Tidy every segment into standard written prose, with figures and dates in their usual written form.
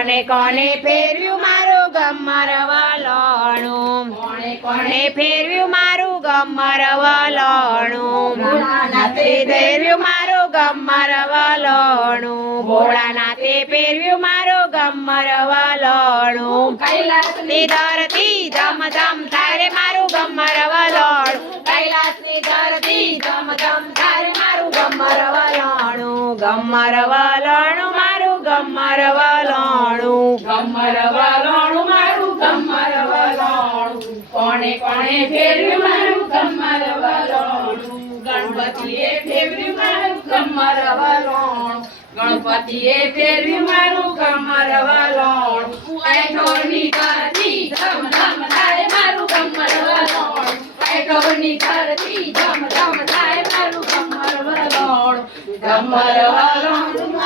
કોને કોને ફેરવ્યું મારું ગમર વલણું કોને કોને ફેરવ્યું મારું ગમર વલણું ભોળાનાથે ફેરવ્યું મારું ગમર વલણું ભોળાનાથે ફેરવ્યું મારું ગમર વલણું કૈલાસની ધરતી ધમ ધમ થાય રે મારું ગમર વલણું કૈલાસની ધરતી ધમ ધમ થાય રે મારું ગમર વલણું ગમર વલણું મારું ગમર વલણું ગમર વલણું મારું ગમર વલણું કોણે કોણે ફેરવ્યું મારું ગમર વલણું ગણપતિએ ફેરવ્યું મારું ગમર વલણું ગણપતિએ ફેરવ્યું મારું ગમર વલણું આઈઠોરની ધરતી ધમ ધમ થાય મારું ગમર વલણું આઈઠોરની ધરતી ધમ ધમ થાય મારું ગમર વલણું ગમર વલણું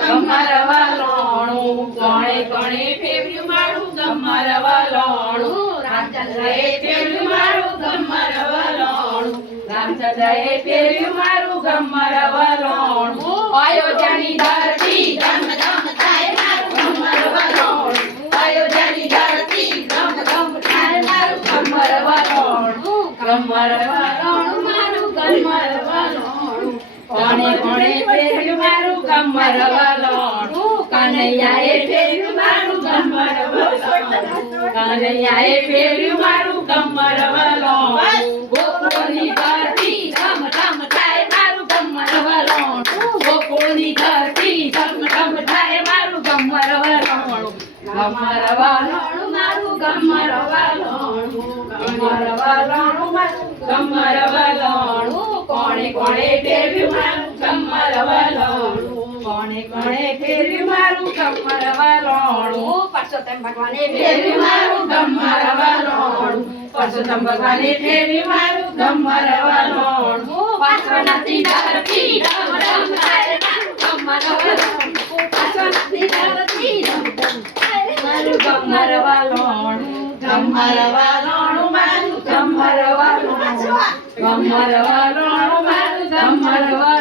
ગમર વલણું કોણે કોણે ફેરવ્યું મારું ગમર વલણું રામચંદ્રએ ફેરવ્યું મારું ગમર વલણું રામચંદ્રએ ફેરવ્યું મારું ગમર વલણું અયોધ્યાની ધરતી ધમ ધમ થાય મારું ગમર વલણું અયોધ્યાની ધરતી ધમ ધમ થાય મારું ગમર વલણું ગમર વલણું મારું ગમર વલણું કોણે કોણે ફેરવ્યું મારું ગમર વલણું કનૈયાએ ફેરવ્યું મારું ગમર વલણું કનૈયાએ ફેરવ્યું મારું ગમર વલણું ગોકુળની ધરતી ધમ ધમ થાય મારું ગમર વલણું ગોકુળની ધરતી ધમ ધમ થાય મારું ગમર વલણું ગમર વલણું મારું ગમર વલણું ગમર વલણું મારું ગમર વલણું કોણે કોણે ફેરવ્યું મારું ગમર વલણું કોણે કોણે ફેરવ્યું મારું ગમર વલણું પરસોત્તમ ભગવાને ફેરવ્યું મારું ગમર વલણું પરસોત્તમ ભગવાને ફેરવ્યું મારું ગમર વલણું પાર્શ્વનાથની ધરતી ધમ ધમ થાય મારું ગમર વલણું પાર્શ્વનાથની ધરતી ધમ ધમ થાય મારું ગમર વલણું ગમર વલણું મારું ગમર વલણું ગમર વલણું મારું ગમર વલણું